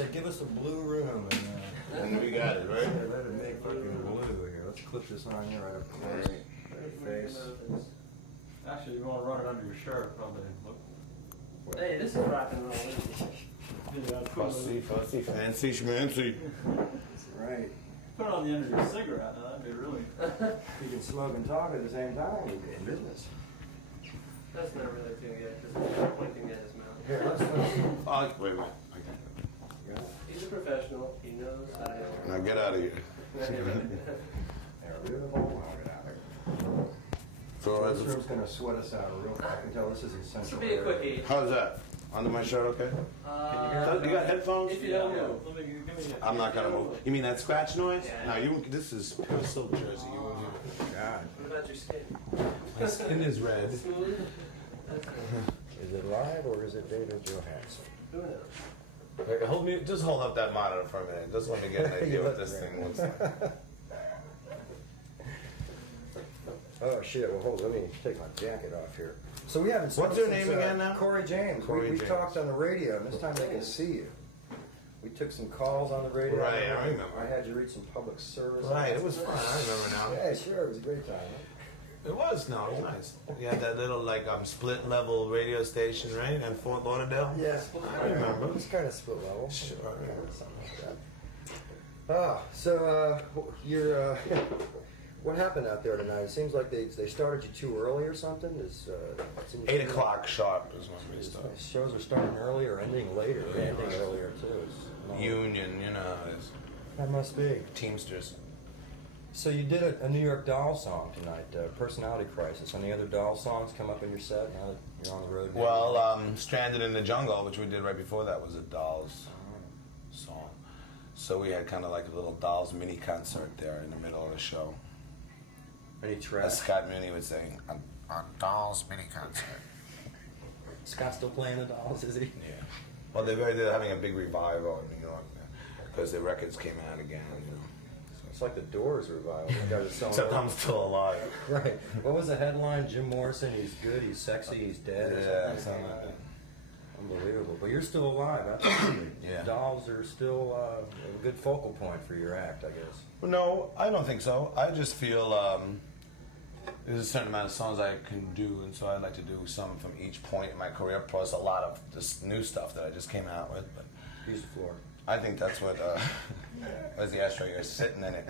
said, give us a blue room. And we got it, right? Yeah, let it make fucking blue here. Let's clip this on here right up close. Right face. Actually, you want to run it under your shirt, probably. Hey, this is rock and roll. Fussy, fussy, fancy, schmancy. That's right. Put it on the end of your cigarette, now that'd be really... You can smoke and talk at the same time. You get in business. That's not really too good, because he's pointing at his mouth. Here, let's Oh, wait. Okay. He's a professional. He knows how to... Now get out of here. There we go. I'll get out of here. So This room's going to sweat us out real quick. I can tell this is This essential. will be a quick eat. how's that? Under my shirt, okay? You got headphones? If you don't move. I'm not gonna move. You mean that scratch noise? Yeah. No, you. This is pure silk jersey. You won't hear it. God. What about your skin? My skin is red. Smooth? That's good. Is it live or is it David Johansen? Who knows? Wait, just hold up that monitor for a minute. Just let me get an idea what this thing looks like. Oh shit, well hold, let me take my jacket off here. So we haven't What's your name again now? Corey James. Corey we James. talked on the radio and this time they can see you. We took some calls on the radio. Right, I remember. I had you read some public service. Right, it was fun. I remember now. Yeah, sure, it was a great time. Huh? It was nice. You had that little split level radio station, right? In Fort Lauderdale. Yeah, I remember. It was kind of split level. Sure, I remember. Something like that. Oh, so you're. What happened out there tonight? It seems like they started you too early or something. 8 o'clock sharp is when we started. Shows are starting early or ending later. Ending earlier too. Union, you know how it is. That must be. Teamsters. So you did a New York Doll song tonight, Personality Crisis. Any other Doll songs come up in your set now that you're on the road? Well, Stranded in the Jungle, which we did right before that, was a Dolls song. So we had kind of like a little Dolls mini concert there in the middle of the show. Any As tracks? Scott Mooney would say, a Dolls mini concert. Scott's still playing the Dolls, is he? Yeah. Well, they're having a big revival in New York because the records came out again, you know. It's like the Doors revival. They got it selling Except out. I'm still alive. Right. What was the headline? Jim Morrison, he's good, he's sexy, he's dead. Or Yeah, something something like like that. Unbelievable. But you're still alive, absolutely. Yeah. Dolls are still a good focal point for your act, I guess. Well, no, I don't think so. I just feel there's a certain amount of songs I can do, and so I'd like to do some from each point in my career, plus a lot of this new stuff that I just came out with. But Use the floor. I think that's what, where's the ashtray? You're sitting in it.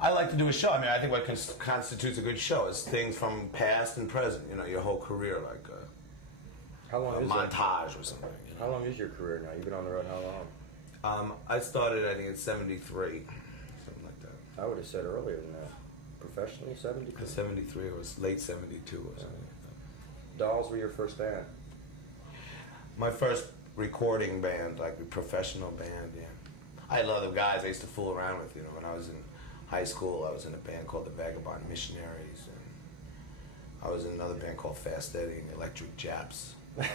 I like to do a show. I mean, I think what constitutes a good show is things from past and present, you know, your whole career, like How long a is that? montage or something. You know? How long is your career now? You've been on the road how long? I started, I think, in 73, something like that. I would have said earlier than that. Professionally, 70? Because 73, it was late 72 or something like Dolls were your first band. my first recording band, like a professional band, yeah. I had a lot of guys I used to fool around with, you know, when I was in high school. I was in a band called the Vagabond Missionaries, and I was in another band called Fast Eddie and Electric JAPS. And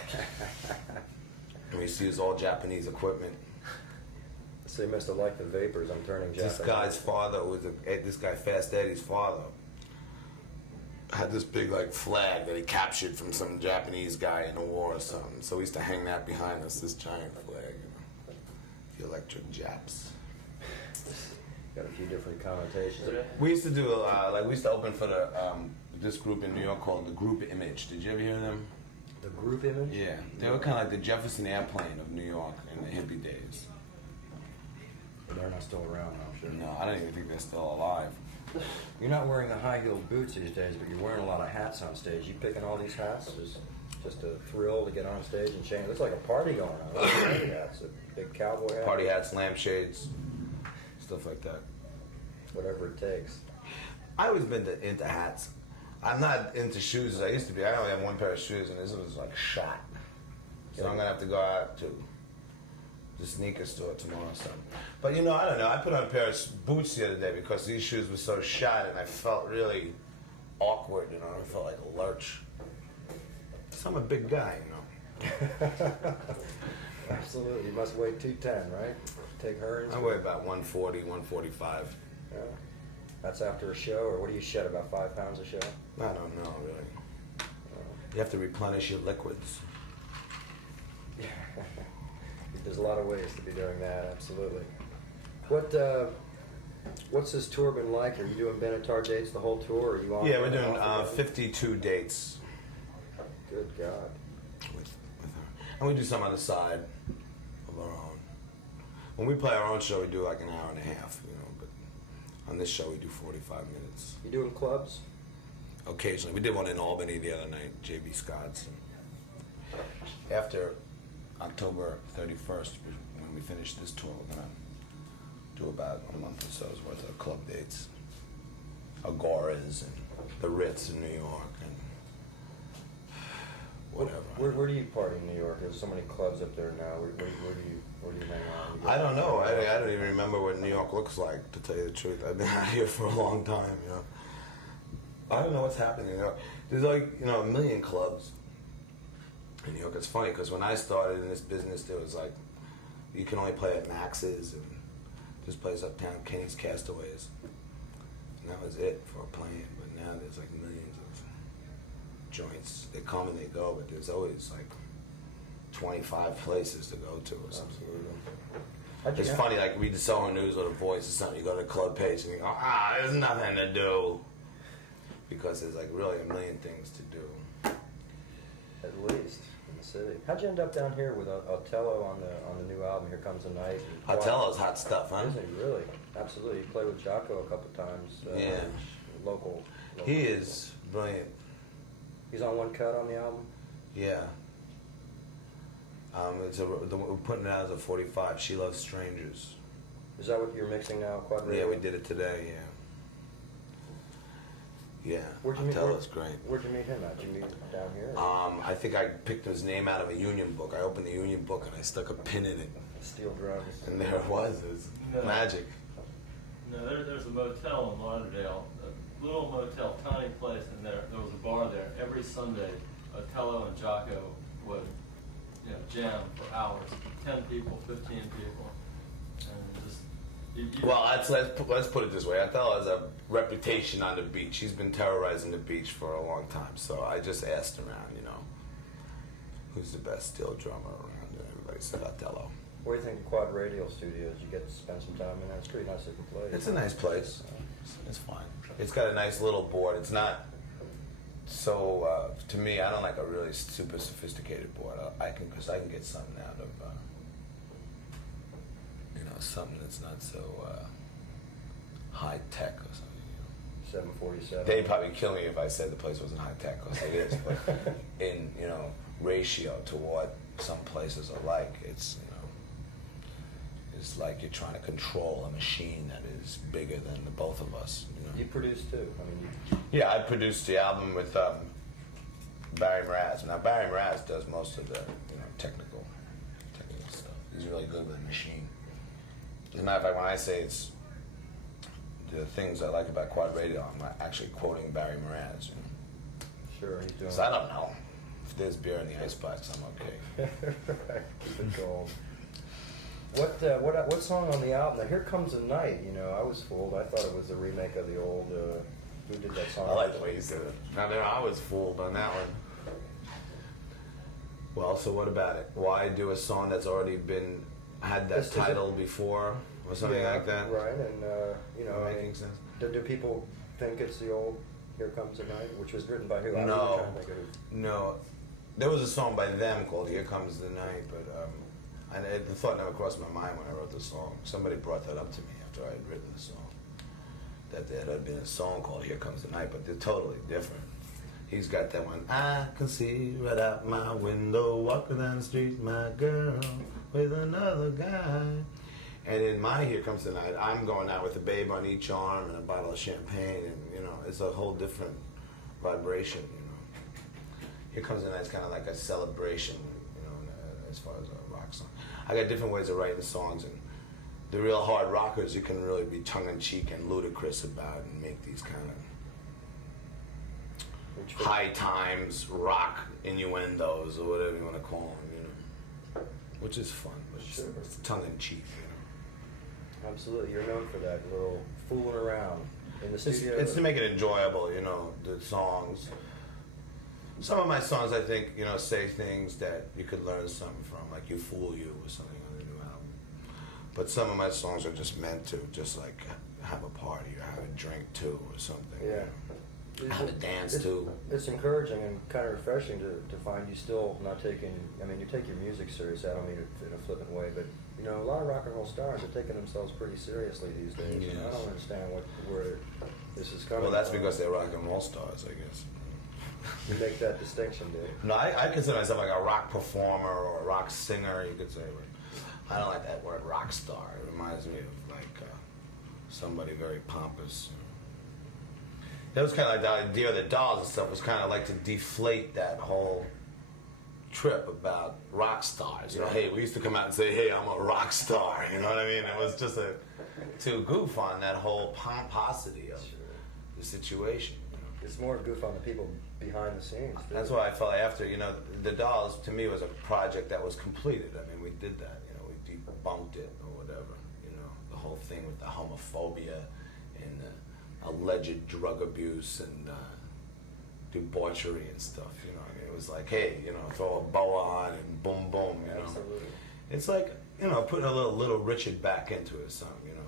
we used to use all Japanese equipment. So you must have liked the Vapors. I'm turning Japanese. This guy's father was this guy Fast Eddie's father had this big flag that he captured from some Japanese guy in the war or something. So we used to hang that behind us, this giant flag, you know, the Electric JAPS. Got a few different connotations. We used to do we used to open for this group in New York called the Group Image. Did you ever hear them? The group image? Yeah, they were kind of like the Jefferson Airplane of New York in the hippie days. But they're not still around, I'm sure. No, I don't even think they're still alive. You're not wearing the high-heeled boots these days, but you're wearing a lot of hats on stage. You picking all these hats? Just a thrill to get on stage and change. It looks like a party going on. Party hats, a big cowboy hat. Party hats, lampshades, stuff like that. Whatever it takes. I always been into hats. I'm not into shoes as I used to be. I only have one pair of shoes, and this was shot. So I'm gonna have to go out to the sneaker store tomorrow or something. But you know, I don't know. I put on a pair of boots the other day because these shoes were so shot, and I felt really awkward. You know, I felt like a lurch. So I'm a big guy, you know. Absolutely. You must weigh 210, right? Take her. I weigh about 140, 145. Yeah. That's after a show, or what do you shed, about 5 pounds a show? I don't know, really. You have to replenish your liquids. There's a lot of ways to be doing that, absolutely. What's this tour been like? Are you doing Benatar dates the whole tour? Or are you on? Yeah, we're doing 52 dates. Good God. With her. And we do some on the side of our own. When we play our own show, we do like an hour and a half, you know, but on this show we do 45 minutes. You doing clubs? Occasionally. We did one in Albany the other night, JB Scott's. After October 31st, when we finish this tour, we're going to do about a month or so's worth of club dates. AGORA'S and the RITZ in New York and whatever. Where do you party in New York? There's so many clubs up there now. Where do you hang out? I don't know. I don't even remember what New York looks like, to tell you the truth. I've been out here for a long time, you know. I don't know what's happening in New York. There's like, you know, a million clubs in New York. It's funny because when I started in this business, there was like, you can only play at Max's and this place uptown, Kenny's Castaways. And that was it for playing. But now there's like millions of joints. They come and they go, but there's always like 25 places to go to or something. Absolutely. It's funny, like read the Soho News or The Voice or something, you go to the club page and you go, there's nothing to do. Because there's like really a million things to do. At least in the city. How'd you end up down here with OTHELLO on the new album, Here Comes the Night? OTELLO's hot stuff, huh? Isn't he really? Absolutely. You played with JACO a couple times. Yeah. Local. He is brilliant. He's on one cut on the album? Yeah. We're putting it out as a 45. She Loves Strangers. Is that what you're mixing now, Quad Radio? Yeah, we did it today, yeah. Yeah, OTELLO's great. Where'd you meet him at? Did you meet him down here? I think I picked his name out of a union book. I opened the union book and I stuck a pin in it. Steel drums. And there it was. It was magic. No, there's a motel in Lauderdale, a little motel, tiny place, and there was a bar there. Every Sunday, OTELLO and JACO would, jam for hours. 10 people, 15 people, and just. Well, let's put it this way. OTELLO has a reputation on the beach. He's been terrorizing the beach for a long time. So I just asked around, who's the best steel drummer around? And everybody said OTELLO. What do you think of Quad Radio Studios? You get to spend some time in there. It's a pretty nice looking place. It's a nice place. It's fine. It's got a nice little board. It's not so, to me, I don't like a really super sophisticated board. Because I can get something out of, something that's not so high tech or something. 747. They'd probably kill me if I said the place wasn't high tech, because it is. But in ratio to what some places are like, it's it's like you're trying to control a machine that is bigger than the both of us. You produce too. Yeah, I produced the album with Barry MRAZ. Now Barry MRAZ does most of the technical stuff. He's really good with the machine. As a matter of fact, when I say it's the things I like about Quad Radio, I'm actually quoting Barry MRAZ. Sure, he's doing. Because I don't know. If there's beer in the icebox, I'm okay. Keep it going. What song on the album? Now, Here Comes the Night. I was fooled. I thought it was a remake of the old. Who did that song? I like the way you said it. Now, I was fooled on that one. Well, so what about it? Why do a song that's already had that title before or something like that? Right, and making sense. Do people think it's the old Here Comes the Night, which was written by who? No. There was a song by them called Here Comes the Night, but the thought never crossed my mind when I wrote the song. Somebody brought that up to me after I had written the song, that there had been a song called Here Comes the Night, but they're totally different. He's got that one, I can see right out my window, walking down the street, my girl with another guy. And in my Here Comes the Night, I'm going out with a babe on each arm and a bottle of champagne, and it's a whole different vibration. Here Comes the Night is kind of like a celebration, as far as a rock song. I got different ways of writing songs, and the real hard rockers, you can really be tongue-in-cheek and ludicrous about and make these kind of high times rock innuendos or whatever you want to call them, which is fun, but it's tongue-in-cheek. Absolutely, you're known for that little fooling around in the studio. It's to make it enjoyable, the songs. Some of my songs, I think, you know, say things that you could learn something from, like "You Fool You" or something on the new album. But some of my songs are just meant to, just like have a party or have a drink too or something. Yeah. Have a dance too. It's encouraging and kind of refreshing to find you still not taking, I mean, you take your music seriously, I don't mean it in a flippant way, but, you know, a lot of rock and roll stars are taking themselves pretty seriously these days. Yes. And I don't understand where this is coming Well, that's from. because they're rock and roll stars, I guess. You make that distinction, Dave. No, I consider myself like a rock performer or a rock singer, you could say. But I don't like that word rock star. It reminds me of like somebody very pompous. It was kind of like the idea of the dolls and stuff was kind of like to deflate that whole trip about rock stars. You know, hey, we used to come out and say, hey, I'm a rock star. You know what I mean? It was just to goof on that whole pomposity of the situation. It's more goof on the people behind the scenes. That's why I felt after, you know, the Dolls to me was a project that was completed. I mean, we did that, you know, we debunked it or whatever, you know, the whole thing with the homophobia and alleged drug abuse and debauchery and stuff, you know. I mean, it was like, hey, you know, throw a boa on and boom, boom, you know. Absolutely. It's like, you know, putting a little Richard back into it or something, you know.